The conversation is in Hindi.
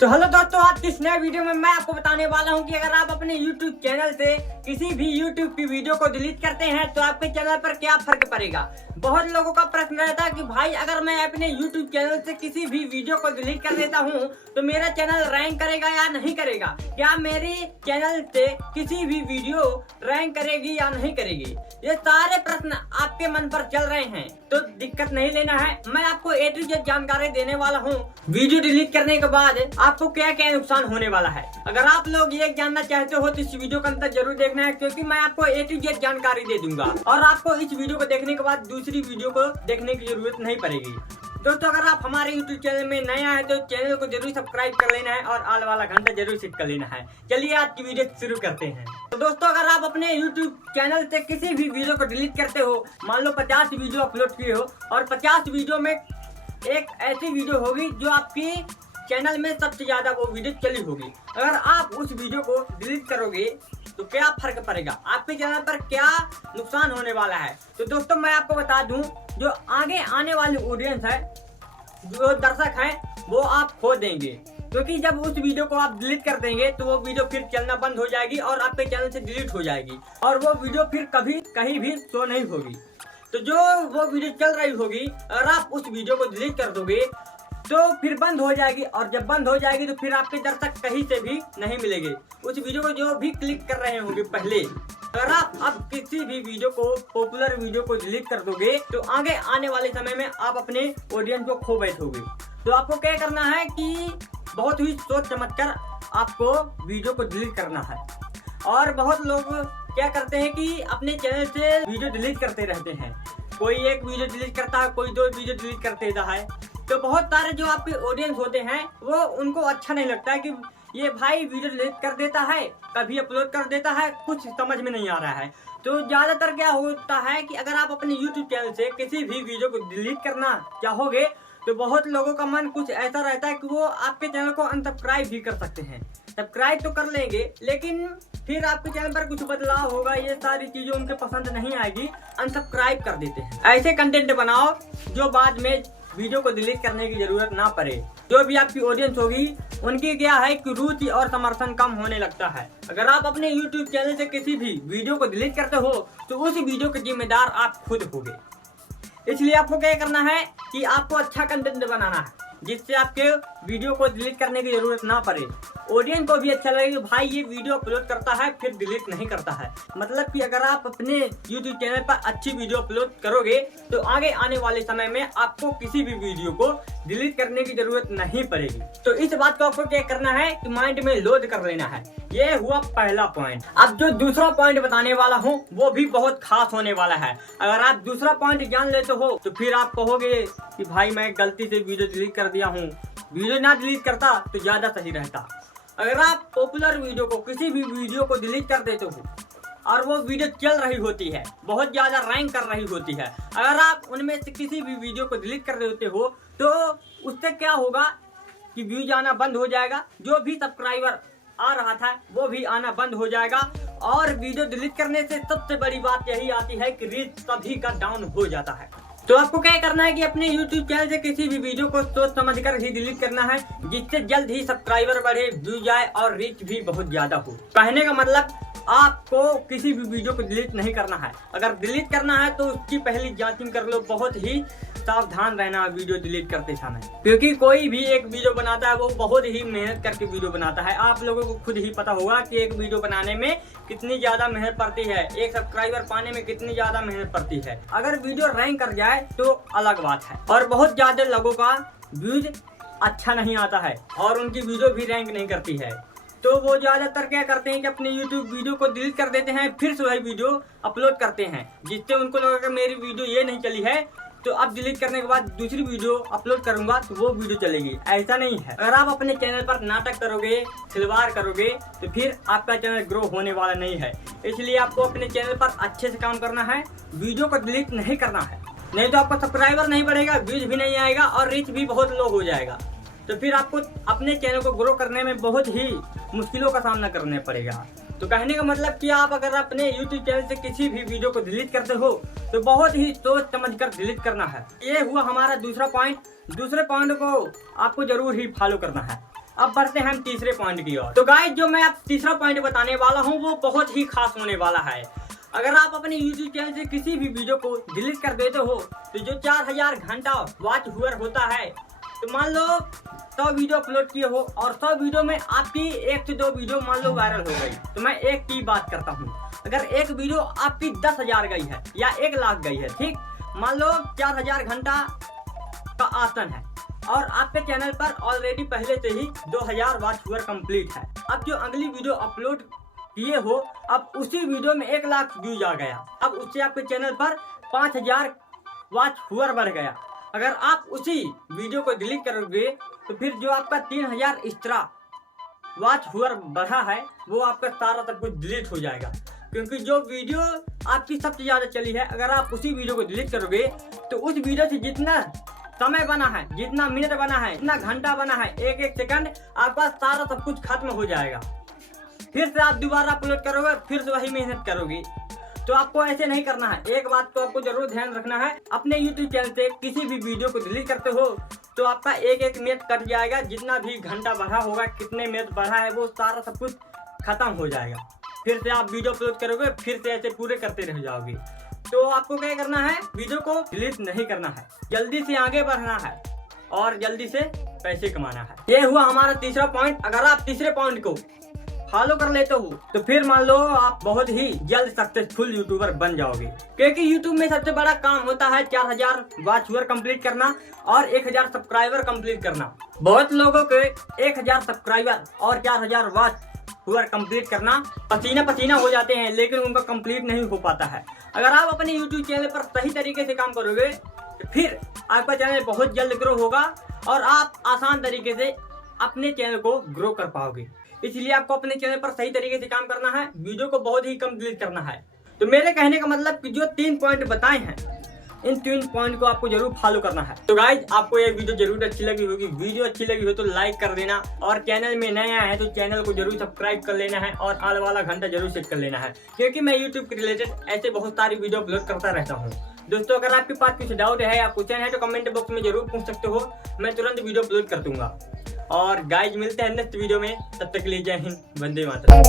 तो हेलो दोस्तों, आज की इस नए वीडियो में मैं आपको बताने वाला हूं कि अगर आप अपने YouTube चैनल से किसी भी YouTube की वीडियो को डिलीट करते हैं तो आपके चैनल पर क्या फर्क पड़ेगा। बहुत लोगों का प्रश्न रहता है कि भाई अगर मैं अपने YouTube चैनल से किसी भी वीडियो को डिलीट कर देता हूं तो मेरा चैनल रैंक करेगा या नहीं करेगा, क्या मेरे चैनल से किसी भी वीडियो रैंक करेगी या नहीं करेगी। ये सारे प्रश्न आपके मन पर चल रहे हैं तो दिक्कत नहीं लेना है, मैं आपको A to Z जानकारी देने वाला हूँ। वीडियो डिलीट करने के बाद आपको क्या क्या नुकसान होने वाला है। अगर आप लोग ये जानना चाहते हो तो इस वीडियो का अंत जरूर देखना है, क्योंकि मैं आपको A to Z जानकारी दे दूंगा और आपको इस वीडियो को देखने के बाद दूसरी वीडियो को देखने की जरूरत नहीं पड़ेगी। दोस्तों, अगर आप हमारे YouTube चैनल में नए आए तो चैनल को जरूर सब्सक्राइब कर लेना है और ऑल वाला घंटा जरूर सेट कर लेना है। चलिए आज की वीडियो शुरू करते हैं। तो दोस्तों, अगर आप अपने YouTube चैनल से किसी भी वीडियो को डिलीट करते हो, मान लो 50 वीडियो अपलोड किए हो और 50 वीडियो में एक ऐसी वीडियो होगी जो आपकी चैनल में सबसे ज्यादा वो वीडियो चली होगी, अगर आप उस वीडियो को डिलीट करोगे तो क्या फर्क पड़ेगा, आपके चैनल पर क्या नुकसान होने वाला है। तो दोस्तों, मैं आपको बता दूं, जो आगे आने वाली ऑडियंस है, जो दर्शक हैं, वो आप खो देंगे, क्योंकि जब उस वीडियो को आप डिलीट कर देंगे तो वो वीडियो फिर चलना बंद हो जाएगी और आपके चैनल से डिलीट हो जाएगी और वो वीडियो फिर कभी कहीं भी शो नहीं होगी। तो जो वो वीडियो चल रही होगी, अगर आप उस वीडियो को डिलीट कर दोगे तो फिर बंद हो जाएगी और जब बंद हो जाएगी तो फिर आपके दर्शक कहीं से भी नहीं मिलेंगे। उस वीडियो को जो भी क्लिक कर रहे होंगे पहले, अगर आप अब किसी भी वीडियो को, पॉपुलर वीडियो को डिलीट कर दोगे तो आगे आने वाले समय में आप अपने ऑडियंस को खो बैठोगे। तो आपको क्या करना है कि बहुत ही सोच समझ कर आपको वीडियो को डिलीट करना है। और बहुत लोग क्या करते हैं कि अपने चैनल से वीडियो डिलीट करते रहते हैं, कोई एक वीडियो डिलीट करता है, कोई 2 वीडियो डिलीट कर देता है। तो बहुत सारे जो आपके ऑडियंस होते हैं वो उनको अच्छा नहीं लगता है कि ये भाई वीडियो डिलीट कर देता है, कभी अपलोड कर देता है, कुछ समझ में नहीं आ रहा है। तो ज्यादातर क्या होता है कि अगर आप अपने YouTube चैनल से किसी भी वीडियो को डिलीट करना चाहोगे तो बहुत लोगों का मन कुछ ऐसा रहता है कि वो आपके चैनल को अनसब्सक्राइब भी कर सकते हैं। सब्सक्राइब तो कर लेंगे लेकिन फिर आपके चैनल पर कुछ बदलाव होगा, ये सारी चीजें उनके पसंद नहीं आएगी, अनसब्सक्राइब कर देते हैं। ऐसे कंटेंट बनाओ जो बाद में वीडियो को डिलीट करने की जरूरत ना पड़े। जो भी आपकी ऑडियंस होगी उनकी क्या है कि रुचि और समर्थन कम होने लगता है। अगर आप अपने YouTube चैनल से किसी भी वीडियो को डिलीट करते हो तो उस वीडियो के जिम्मेदार आप खुद होगे। इसलिए आपको क्या करना है कि आपको अच्छा कंटेंट बनाना है जिससे आपके वीडियो को डिलीट करने की जरूरत ना पड़े, ऑडियंस को भी अच्छा लगे कि भाई ये वीडियो अपलोड करता है फिर डिलीट नहीं करता है। मतलब कि अगर आप अपने YouTube चैनल पर अच्छी वीडियो अपलोड करोगे तो आगे आने वाले समय में आपको किसी भी वीडियो को डिलीट करने की जरूरत नहीं पड़ेगी। तो इस बात को आपको क्या करना है कि माइंड में लोड कर लेना है। ये हुआ पहला पॉइंट। अब जो दूसरा पॉइंट बताने वाला हूँ वो भी बहुत खास होने वाला है। अगर आप दूसरा पॉइंट जान लेते हो तो फिर आप कहोगे कि भाई मैं गलती से वीडियो डिलीट कर दिया हूँ, वीडियो ना डिलीट करता तो ज्यादा सही रहता। अगर आप पॉपुलर वीडियो को, किसी भी वीडियो को डिलीट कर देते हो और वो वीडियो चल रही होती है, बहुत ज्यादा रैंक कर रही होती है, अगर आप उनमें से किसी भी वीडियो को डिलीट कर देते हो तो उससे क्या होगा कि व्यूज आना बंद हो जाएगा, जो भी सब्सक्राइबर आ रहा था वो भी आना बंद हो जाएगा। और वीडियो डिलीट करने से सबसे बड़ी बात यही आती है कि रीच सभी का डाउन हो जाता है। तो आपको क्या करना है कि अपने YouTube चैनल से किसी भी वीडियो को सोच समझकर ही डिलीट करना है, जिससे जल्द ही सब्सक्राइबर बढ़े, व्यूज आए और रीच भी बहुत ज्यादा हो। कहने का मतलब आपको किसी भी वीडियो को डिलीट नहीं करना है। अगर डिलीट करना है तो उसकी पहली जांचिंग कर लो, बहुत ही सावधान रहना है वीडियो डिलीट करते समय, क्योंकि कोई भी एक वीडियो बनाता है वो बहुत ही मेहनत करके वीडियो बनाता है। आप लोगों को खुद ही पता होगा कि एक वीडियो बनाने में कितनी ज्यादा मेहनत पड़ती है, एक सब्सक्राइबर पाने में कितनी ज्यादा मेहनत पड़ती है। अगर वीडियो रैंक कर जाए तो अलग बात है। और बहुत ज्यादा लोगों का व्यूज अच्छा नहीं आता है और उनकी वीडियो भी रैंक नहीं करती है, तो वो ज्यादातर क्या करते हैं कि अपने YouTube वीडियो को डिलीट कर देते हैं, फिर से वही वीडियो अपलोड करते हैं, जिससे उनको लगा कि मेरी वीडियो ये नहीं चली है तो अब डिलीट करने के बाद दूसरी वीडियो अपलोड करूंगा तो वो वीडियो चलेगी। ऐसा नहीं है। अगर आप अपने चैनल पर नाटक करोगे, खिलवाड़ करोगे तो फिर आपका चैनल ग्रो होने वाला नहीं है। इसलिए आपको अपने चैनल पर अच्छे से काम करना है, वीडियो को डिलीट नहीं करना है, नहीं तो आपका सब्सक्राइबर नहीं बढ़ेगा, व्यूज भी नहीं आएगा और रीच भी बहुत लो हो जाएगा। तो फिर आपको अपने चैनल को ग्रो करने में बहुत ही मुश्किलों का सामना करना पड़ेगा। तो कहने का मतलब कि आप अगर अपने YouTube चैनल से किसी भी वीडियो को डिलीट करते हो तो बहुत ही सोच समझकर डिलीट करना है। ये हुआ हमारा दूसरा पॉइंट। दूसरे पॉइंट को आपको जरूर ही फॉलो करना है। अब बढ़ते हैं हम तीसरे पॉइंट की ओर। तो गाइस जो मैं अब तीसरा पॉइंट बताने वाला हूँ वो बहुत ही खास होने वाला है। अगर आप अपने YouTube चैनल से किसी भी वीडियो को डिलीट कर देते हो तो जो 4000 घंटा वॉच हुआ होता है, तो मान लो 100 वीडियो अपलोड किए हो और 100 वीडियो में आपकी 1 से 2 वीडियो मान लो वायरल हो गई, तो मैं एक की बात करता हूँ। अगर एक वीडियो आपकी 10,000 गई है या 1 लाख गई है, ठीक, मान लो 4000 घंटा का आसन है और आपके चैनल पर ऑलरेडी पहले से ही 2000 वॉच हुआ कंप्लीट है। अब जो अगली वीडियो अपलोड किए हो, अब उसी वीडियो में 1 लाख व्यूज आ गया, अब उससे आपके चैनल पर 5000 वॉच हुआ बढ़ गया। अगर आप उसी वीडियो को डिलीट करोगे तो फिर जो आपका 3000 एक्स्ट्रा वॉच हुआ बढ़ा है वो आपका सारा सब कुछ डिलीट हो जाएगा, क्योंकि जो वीडियो आपकी सबसे ज्यादा चली है, अगर आप उसी वीडियो को डिलीट करोगे तो उस वीडियो से जितना समय बना है, जितना मिनट बना है, जितना घंटा बना है, एक सेकंड आपका सारा सब कुछ खत्म हो जाएगा। फिर से आप दोबारा अपलोड करोगे, फिर से वही मेहनत करोगे। तो आपको ऐसे नहीं करना है। एक बात तो आपको जरूर ध्यान रखना है, अपने YouTube चैनल से किसी भी वीडियो को डिलीट करते हो तो आपका एक मिनट कट जाएगा, जितना भी घंटा बढ़ा होगा, कितने मिनट बढ़ा है, वो सारा सब कुछ खत्म हो जाएगा। फिर से आप वीडियो अपलोड करोगे, फिर से ऐसे पूरे करते रह जाओगे। तो आपको क्या करना है, वीडियो को डिलीट नहीं करना है, जल्दी से आगे बढ़ना है और जल्दी से पैसे कमाना है। ये हुआ हमारा तीसरा पॉइंट। अगर आप तीसरे पॉइंट को फॉलो कर लेते हो तो फिर मान लो आप बहुत ही जल्द सक्सेसफुल यूट्यूबर बन जाओगे, क्योंकि यूट्यूब में सबसे बड़ा काम होता है 4000 वॉच हुआ कंप्लीट करना और 1000 सब्सक्राइबर कंप्लीट करना। बहुत लोगों के 1000 सब्सक्राइबर और 4000 वॉच हुआ कंप्लीट करना पसीना पसीना हो जाते हैं, लेकिन उनका कंप्लीट नहीं हो पाता है। अगर आप अपने यूट्यूब चैनल पर सही तरीके से काम करोगे तो फिर आपका चैनल बहुत जल्द ग्रो होगा और आप आसान तरीके से अपने चैनल को ग्रो कर पाओगे। इसलिए आपको अपने चैनल पर सही तरीके से काम करना है, वीडियो को बहुत ही कम डिलीट करना है। तो मेरे कहने का मतलब कि जो 3 पॉइंट बताए हैं, इन 3 पॉइंट को आपको जरूर फॉलो करना है। तो गाइज आपको ये वीडियो जरूर अच्छी लगी होगी। वीडियो अच्छी लगी हो तो लाइक कर देना और चैनल में नया है तो चैनल को जरूर सब्सक्राइब कर लेना है और आल वाला घंटा जरूर सेट कर लेना है, क्योंकि मैं यूट्यूब के रिलेटेड ऐसे बहुत सारी वीडियो अपलोड करता रहता हूँ। दोस्तों अगर आपके पास कुछ डाउट है या क्वेश्चन है तो कमेंट बॉक्स में जरूर पूछ सकते हो, मैं तुरंत वीडियो अपलोड कर दूंगा। और गाइज मिलते हैं नेक्स्ट वीडियो में, तब तक के लिए जय हिंद, वंदे मातरम।